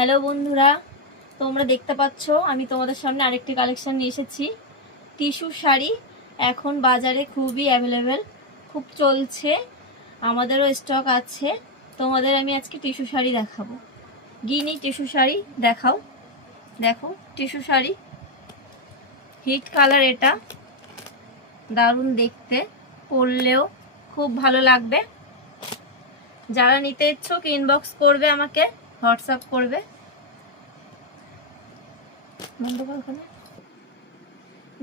Hello বন্ধুরা, তোমরা দেখতে পাচ্ছ আমি তোমাদের সামনে আরেকটি কালেকশন নিয়ে এসেছি। টিস্যু শাড়ি এখন বাজারে খুবই অ্যাভেলেবেল, খুব চলছে, আমাদেরও স্টক আছে। তোমাদের আমি আজকে টিস্যু শাড়ি দেখাবো। গিনি টিস্যু শাড়ি দেখাও। দেখো টিস্যু শাড়ি, হিট কালার, এটা দারুণ দেখতে, পরলেও খুব ভালো লাগবে। যারা নিতে ইচ্ছুক ইনবক্স করবে, আমাকে হোয়াটসঅ্যাপ করবে।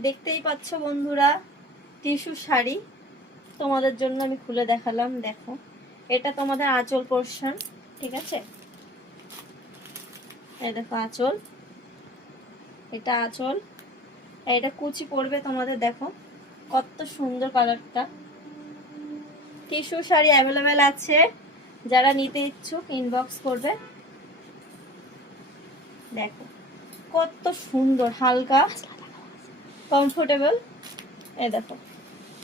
দেখতেই পাচ্ছ বন্ধুরা, টিস্যু শাড়ি তোমাদের জন্য আমি খুলে দেখালাম। দেখো, এটা তোমাদের আঁচল পোর্শন, ঠিক আছে? এই দেখো আঁচল, এটা আঁচল, এটা কুচি পড়বে তোমাদের। দেখো কত সুন্দর কালারটা। টিস্যু শাড়ি অ্যাভেলেবেল আছে, যারা নিতে ইচ্ছুক ইনবক্স করবে। দেখো কত সুন্দর, হালকা কমফোর্টেবল। এই দেখো,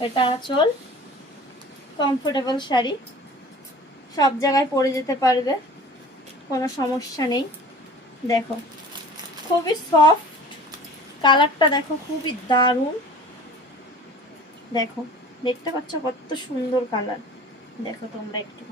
এটা আঁচল, কমফোর্টেবল শাড়ি, সব জায়গায় পরে যেতে পারবে, কোনো সমস্যা নেই। দেখো খুবই সফট, কালারটা দেখো খুবই দারুণ। দেখো, দেখতে পাচ্ছ কত সুন্দর কালার। দেখো তোমরা একটু